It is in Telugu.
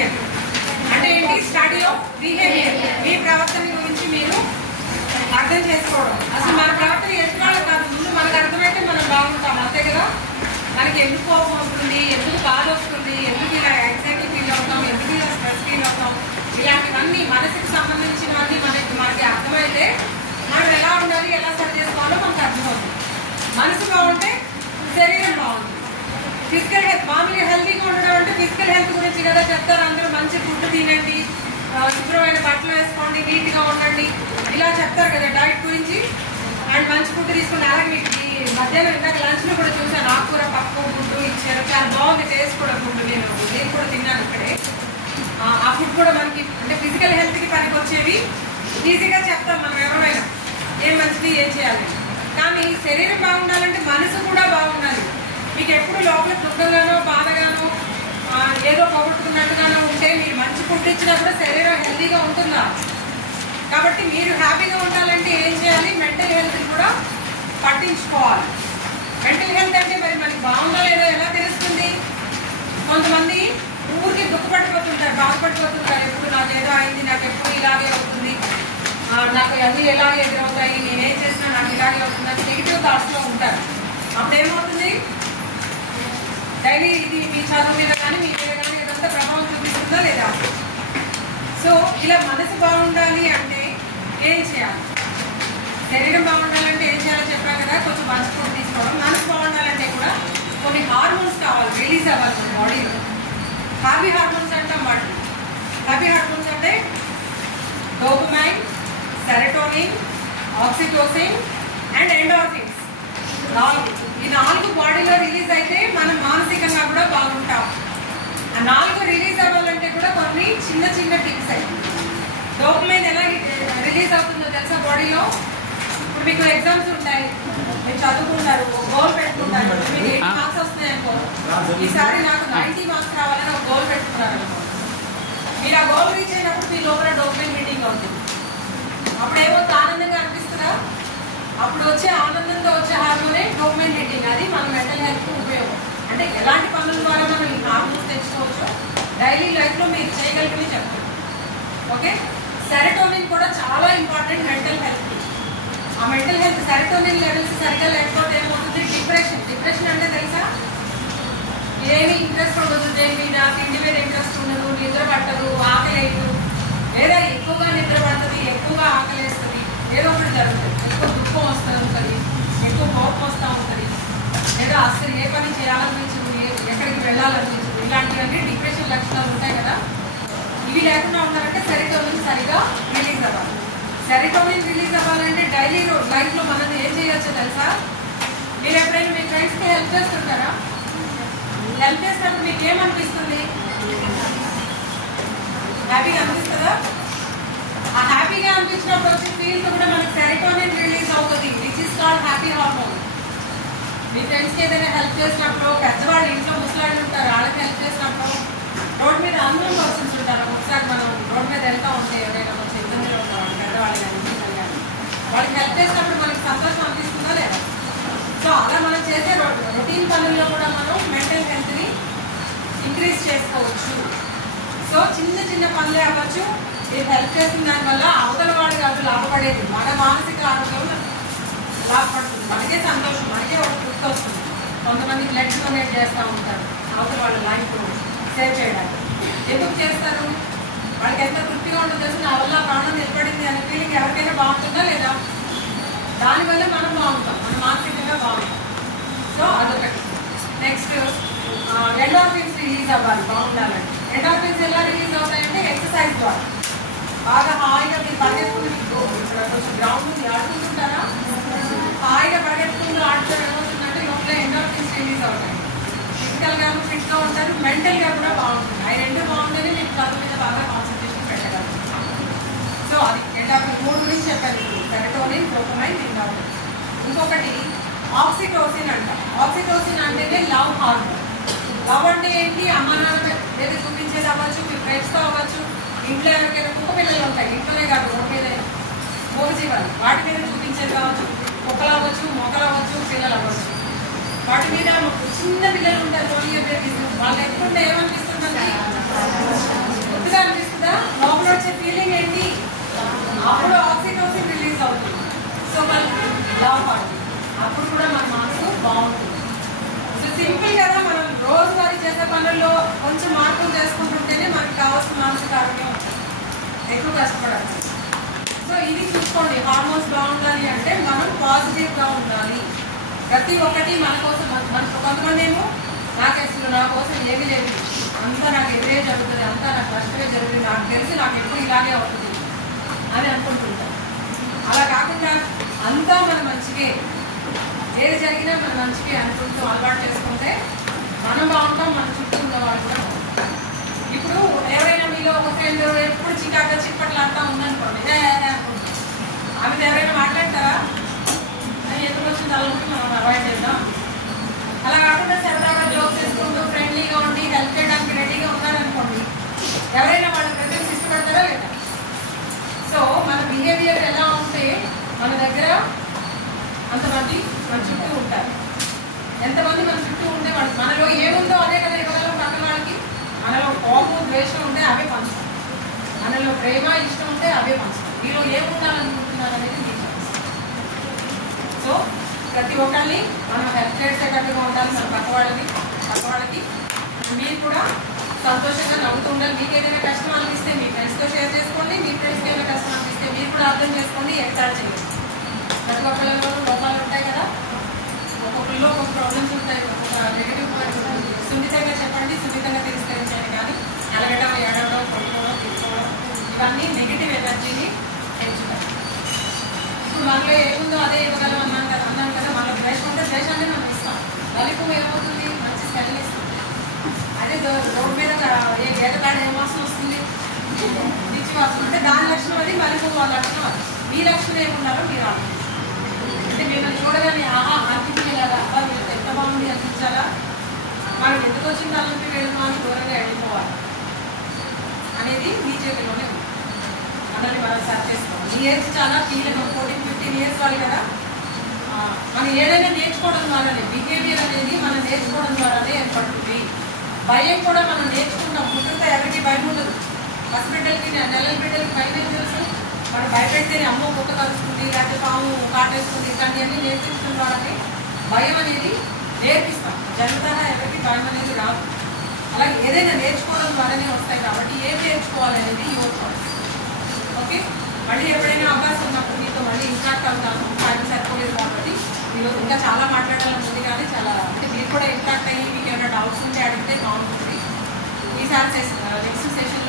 బిహేవియర్ అంటే ఏంటి? Study of behaviour. మీ ప్రవర్తన గురించి మీరు అర్థం చేసుకోవడం. అసలు మన ప్రవర్తన ఎదురాళ్ళు కాదు, ముందు మనకు అర్థమైతే మనం బాగుంటాం, అంతే కదా. మనకి ఎందుకు కోపం వస్తుంది, ఎందుకు బాధ వస్తుంది, ఎందుకు ఇలా యాంగ్జైటీ ఫీల్ అవుతాం, ఎందుకు ఇలా స్ట్రెస్ ఫీల్ అవుతాం, ఇలాంటివన్నీ మనసుకు సంబంధించినవన్నీ మనకి అర్థమైతే మనం ఎలా ఉండాలి, ఎలా సరి చేసుకోవాలో మనకు అర్థమవుతుంది. మనసు బాగుంటే శరీరం బాగుంటుంది. ఫిజికల్ హెల్త్, మామూలుగా హెల్తీగా ఉండడం అంటే ఫిజికల్ హెల్త్ గురించి కదా చెప్తారు అందరూ. మంచి ఫుడ్ తినండి, శుభ్రమైన బట్టలు వేసుకోండి, నీట్గా ఉండండి, ఇలా చెప్తారు కదా డైట్ గురించి. అండ్ మంచి ఫుడ్ తీసుకుని, అలాగే మీకు మధ్యాహ్నం ఇందాక లంచ్లో కూడా చూసాను, ఆకుకూర పప్పు గుడ్డు ఇచ్చారు, చాలా బాగుంది టేస్ట్ కూడా ఫుడ్. నేను కూడా తిన్నాను ఇక్కడే. ఆ ఫుడ్ కూడా మనకి అంటే ఫిజికల్ హెల్త్కి పనికి వచ్చేవి ఈజీగా చెప్తాం మనం ఎవరైనా, ఏం మంచిది ఏం చేయాలి. కానీ శరీరం బాగుండాలంటే మనసు కూడా బాగుండాలి. మీకు ఎప్పుడు లోపల దుఃఖంగానో బాధగానో ఏదో పోగొట్టుకున్నట్టుగానో ఉంటే మీరు మంచి ఫుడ్ ఇచ్చినా కూడా శరీరం హెల్తీగా ఉంటుందా? కాబట్టి మీరు హ్యాపీగా ఉండాలంటే ఏం చేయాలి? మెంటల్ హెల్త్ని కూడా పట్టించుకోవాలి. మెంటల్ హెల్త్ అంటే మరి మనకి బాగుందో లేదో ఎలా తెలుస్తుంది? కొంతమంది ఊరికి దుఃఖపడిపోతుంటారు, బాధపడిపోతుంటారు. ఎప్పుడు నాకు ఏదో అయింది, నాకు ఎప్పుడు ఇలాగే అవుతుంది, నాకు అన్నీ ఎలాగే ఎదురవుతాయి, నేనేం చేసినా నాకు ఇలాగే అవుతుంది, నాకు నెగిటివ్ థాట్స్లో ఉంటారు. అప్పుడు ఏమవుతుంది? డైలీ ఇది మీ చదువు మీద కానీ మీ మీద కానీ ఇదంతా ప్రభావం చూపిస్తుందా లేదా? సో ఇలా మనసు బాగుండాలి అంటే ఏం చేయాలి? శరీరం బాగుండాలంటే ఏం చేయాలో చెప్పాను కదా, కొంచెం మంచి ఫుడ్ తీసుకోవడం. మనసు బాగుండాలంటే కూడా కొన్ని హార్మోన్స్ కావాలి, రిలీజ్ అవ్వాలి మన బాడీలో. హ్యాపీ హార్మోన్స్ అంటాం వాటిని. హ్యాపీ హార్మోన్స్ అంటే dopamine, serotonin, oxytocin and endorphins. ఈ నాలుగు బాడీలో రిలీజ్ అయితే మనం మానసికంగా కూడా బాగుంటాం. ఆ నాలుగు రిలీజ్ అవ్వాలంటే కూడా కొన్ని చిన్న చిన్న టిప్స్ అయ్యి. డోపమైన్ ఎలా రిలీజ్ అవుతుందో తెలుసా బాడీలో? ఇప్పుడు మీకు ఎగ్జామ్స్ ఉంటాయి, మీరు చదువుకుంటారు, ఒక గోల్ పెట్టుకుంటారు. మీకు 80 మార్క్స్ వస్తున్నాయి అనుకో, ఈసారి నాకు 90 మార్క్స్ రావాలని ఒక గోల్ పెట్టుకున్నారు అనుకో. మీరు ఆ గోల్ రీచ్ అయినప్పుడు మీ లోపల డోపమైన్ మీటింగ్ అవుతుంది. అప్పుడు ఏమో ఆనందంగా అనిపిస్తుందా? అప్పుడు వచ్చే ఆనందంతో వచ్చే హార్మోనే డోపమైన్ మీటింగ్. అది మన మెంటల్ హెల్త్కి ఉపయోగం. అంటే ఎలాంటి పనుల ద్వారా మనం ఈ హార్మోన్స్ తెచ్చుకోవచ్చు, డైలీ లైఫ్లో మీరు చేయగలిగి చెప్పండి. ఓకే, సెరటోనిన్ కూడా చాలా ఇంపార్టెంట్ మెంటల్ హెల్త్కి. ఆ మెంటల్ హెల్త్ సెరటోనిన్ లెవెల్స్ సరిగ్గా లేకపోతే ఏమవుతుంది? డిప్రెషన్. డిప్రెషన్ అంటే తెలుసా? ఏమి ఇంట్రెస్ట్ ఉండదు దేని మీద, తిండి మీద ఇంట్రెస్ట్ ఉండదు, నిద్ర పట్టదు, ఆకలేదు, లేదా ఎక్కువగా నిద్ర పడుతుంది, ఎక్కువగా ఆకలేస్తుంది, ఏదో ఒకటి జరుగుతుంది. ఎక్కువ దుఃఖం వస్తూ ఉంటుంది, ఎక్కువ కోపం వస్తూ ఉంటుంది, లేదా అసలు ఏ పని చేయాలనిపించదు, ఎక్కడికి వెళ్ళాలనిపించదు. ఇలాంటివన్నీ డిప్రెషన్ లక్షణాలు ఉంటాయి కదా. ఇవి లేకుండా ఉండాలంటే సెరటోనిన్ సరిగా రిలీజ్ అవ్వాలి. సెరటోనిన్ రిలీజ్ అవ్వాలంటే డైలీ లైఫ్లో మనం ఏం చేయొచ్చో తెలుసా? మీరు ఎప్పుడైనా మీ ఫ్రెండ్స్కి హెల్ప్ చేస్తుంటారా? హెల్ప్ చేసినప్పుడు మీకు ఏమనిపిస్తుంది? హ్యాపీగా అనిపిస్తుందా? ఆ హ్యాపీగా అనిపించినప్పుడు వచ్చే ఫీల్తో కూడా మనకి సెరటోనిన్ రిలీజ్ అవుతుంది, which is called happy hormone. మీ ఫ్రెండ్స్కి ఏదైనా హెల్ప్ చేసినప్పుడు, పెద్దవాళ్ళు ఇంట్లో ముసలాళ్ళు ఉంటారు, వాళ్ళకి హెల్ప్ చేసినప్పుడు, రోడ్ మీద అందరం పర్సన్స్ ఉంటారు. ఒకసారి మనం రోడ్ మీద వెళ్తూ ఉంటే ఎవరైనా కొంచెం ఇబ్బందులు ఉంటారు, పెద్దవాళ్ళు కానీ ముసలి కానీ, వాళ్ళకి హెల్ప్ చేసినప్పుడు మనకి సంతోషం అనిపిస్తుందా లేదా? సో అలా మనం చేసే రొటీన్ పనుల్లో కూడా మనం మెంటల్ హెల్త్ని ఇంక్రీజ్ చేసుకోవచ్చు. సో చిన్న చిన్న పనులే అవ్వచ్చు, మీరు హెల్ప్ చేసిన దానివల్ల అవతల వాడు కాదు లాభపడేది, మన మానసిక ఆరోగ్యం లాభపడుతుంది. మనకే సంతోషం, మనకే ఒక తృప్తి వస్తుంది. కొంతమంది బ్లడ్ డొనేట్ చేస్తూ ఉంటారు అవతల వాళ్ళ లైఫ్ సేవ్ చేయడానికి. ఎందుకు చేస్తారు? వాళ్ళకి ఎంత తృప్తిగా ఉంటుందో తెలుసు, నా వల్ల ప్రాణం నిలబడింది అనే ఫీలింగ్ ఎవరికైనా బాగుంటుందా లేదా? దానివల్ల మనం బాగుంటాం, మన మానసికంగా బాగుంటాం. సో అదొకటి. నెక్స్ట్ ఎండోర్ఫిన్స్ రిలీజ్ అవ్వాలి బాగుండాలంటే. ఎండోర్ఫిన్స్ ఎలా రిలీజ్ అవుతాయంటే ఎక్సర్సైజ్ ద్వారా. బాగా హాయిగా మీరు పరిగెత్తుకుంటూ, కొంచెం గ్రౌండ్ ఉంది ఆడుకుంటుంటారా? హాయిగా పరిగెత్తుకుంటూ ఆడుతారు, ఏమవుతుందంటే లోపల ఎండోర్ఫిన్స్ రిలీజ్ అవుతాయి. ఫిజికల్గా ఫిట్గా ఉంటారు, మెంటల్గా కూడా బాగుంటుంది. అవి రెండు బాగుంటేనే మీకు చదువు మీద బాగా కాన్సన్ట్రేషన్ పెట్టగలరు. సో అది ఎండోర్ఫిన్ 3 గురించి చెప్పాను. Serotonin, dopamine, endorphin. ఇంకొకటి ఆక్సిటోసిన్ అంట. ఆక్సిటోసిన్ అంటేనే లవ్ హార్మోన్. లవ్ అంటే ఏంటి? అమ్మ నాన్న మీద చూపించేది అవ్వచ్చు, మీ ఫ్రెండ్స్తో అవ్వచ్చు, ఇంట్లో ఎవరికైనా కుక్క పిల్లలు ఉంటాయి, ఇంట్లోనే కాదు రోడ్డు మీద మూగజీవాలు, వాటి మీద చూపించేది కావచ్చు. కుక్కలు అవ్వచ్చు, మొక్కలు అవ్వచ్చు, పిల్లలు అవ్వచ్చు. వాటి మీద చిన్న పిల్లలు ఉంటారు, వాళ్ళు ఎత్తుకుంటే ఏమనిపిస్తుంది? గుర్తుంచుకోండి, హార్మోన్స్ బాగుండాలి అంటే మనం పాజిటివ్గా ఉండాలి. ప్రతి ఒక్కటి మన కోసం. మన కొంతమంది ఏమో నాకు అసలు నా కోసం ఏమీ లేదు, అంతా నాకు ఎదురే జరుగుతుంది, అంతా నాకు కష్టమే జరుగుతుంది, నాకు తెలిసి నాకు ఎప్పుడు ఇలాగే అవుతుంది అని అనుకుంటుంటాం. అలా కాకుండా అంతా మన మంచిగా, ఏది జరిగినా మన మంచిగా అనుకుంటూ అలవాటు చేసుకుంటే మనం బాగుంటాం, మన చుట్టూ ఉన్న వాళ్ళు కూడా బాగుంటాం. ఇప్పుడు ఎవరైనా మీలో ఒక ఫ్రెండ్ ఎప్పుడు చికాక చిప్పట్లు అంతా ఉందనుకోండి, అనుకుంటాం. ఆమె ఎవరైనా మాట్లాడతారా? ఎందుకు వచ్చింది అలా మనం అవాయిడ్ చేద్దాం. అలా కాకుండా సరదాగా జోక్ చేసుకుంటూ ఫ్రెండ్లీగా ఉండి హెల్ప్ చేయడానికి రెడీగా ఉన్నారనుకోండి, ఎవరైనా వాళ్ళ ప్రెజెన్స్ ఇష్టపడతారా లేదా? సో మన బిహేవియర్ ఎలా ఉంటే మన దగ్గర అంతమంది మన చుట్టూ ఉంటారు. ఎంతమంది మన చుట్టూ ఉంటే మనలో ఏముందో అదే కదా ఇవ్వగలం పక్కన వాళ్ళకి. మనలో కోపం ద్వేషం ఉంటే అవే పంచుతాం, మనలో ప్రేమ ఇష్టం ఉంటే అవే పంచుతాం. మీలో ఏముండాలనుకుంటున్నారు అనేది మీకు తెలుసు. సో ప్రతి ఒక్కరిని మనం హెల్ప్ చేసేటట్టుగా ఉండాలి. మన పక్క వాళ్ళకి మీరు కూడా సంతోషంగా నవ్వుతూ ఉండాలి. మీకు ఏదైనా కష్టం అనిపిస్తే మీ ఫ్రెండ్స్తో షేర్ చేసుకోండి, మీ ఫ్రెండ్స్కి ఏదైనా కష్టం అనిపిస్తే మీరు కూడా అర్థం చేసుకోండి, ఎంకరేజ్ చేయండి. ప్రతి ఒక్కరిలో లోపాలు ఉంటాయి కదా, ఒక్కొక్కరిలో ఒక్కొక్క ప్రాబ్లమ్స్ ఉంటాయి, ఒక్కొక్క నెగిటివ్ పాయింట్స్ ఉంటుంది. సున్నితంగా చెప్పండి, సున్నితంగా తిరస్కరించండి. కానీ అలగడం, ఏడవడం, కొట్టుకోవడం, తీసుకోవడం ఇవన్నీ నెగిటివ్ ఎనర్జీని పెంచుతాయి. ఇప్పుడు మనలో ఏముందో అదే ఇవ్వగలం అన్నాం కదా. మనలో ద్వేషం ఉంటే ద్వేషాన్ని మనం ఇస్తాం. నలుపు ఏమవుతుంది? మంచి స్మెల్ ఇస్తుంది. అదే రోడ్ మీద ఏ గేట కాడ ఏం వాసన వస్తుంది? దిచ్చి వాసన. అంటే దాని లక్షణం అది, మలుపు వాళ్ళ లక్షణం అది. మీ లక్షణం ఏమున్నారో మీరు ఆలోచించాలి. అంటే మిమ్మల్ని చూడగానే ఆహా అనిపించేలాగా, అబ్బా వీళ్ళకి ఎంత బాగుంది అనిపించాలా, మనం ఎందుకు వచ్చింది అలాంటి వెళ్ళమో అని దూరంగా వెళ్ళిపోవాలి అనేది మీ చేతిలోనే ఉంది. మనల్ని మనం సర్చ్ చేసుకోవాలి. ఈ ఏజ్ చాలా కీలకం. 14-15 years వాళ్ళు కదా. మనం ఏదైనా నేర్చుకోవడం ద్వారానే, బిహేవియర్ అనేది మనం నేర్చుకోవడం ద్వారానే ఏర్పడుతుంది. భయం కూడా మనం నేర్చుకుంటాం. పుట్టుకతో ఎవరికి భయం ఉండదు. హాస్పిటల్కి నెలల బిడ్డలకి భయం ఏం తెలుసు? మనం భయపెడితేనే అమ్మో కుక్క కలుస్తుంది, లేకపోతే పాము కాటేస్తుంది, ఇట్లాంటివన్నీ నేర్పించడం ద్వారానే భయం అనేది నేర్పిస్తాం. జనరల్గా ఎవరికి భయం అనేది రాదు. అలాగే ఏదైనా నేర్చుకోవడం ద్వారానే వస్తాయి. కాబట్టి ఏం నేర్చుకోవాలనేది యువర్ చాయిస్. ఓకే, మళ్ళీ ఎప్పుడైనా అవకాశం ఉన్నప్పుడు మీతో మళ్ళీ ఇంట్రాక్ట్ అవుతాను. టైం సరిపోలేదు కాబట్టి మీరు ఇంకా చాలా మాట్లాడాలని ఉంది, కానీ చాలా అంటే మీరు కూడా ఇంట్రాక్ట్ అయ్యి మీకు ఏమైనా డౌట్స్ ఉంటే అడిగితే బాగుంటుంది. ఈసారి నెక్స్ట్ సెషన్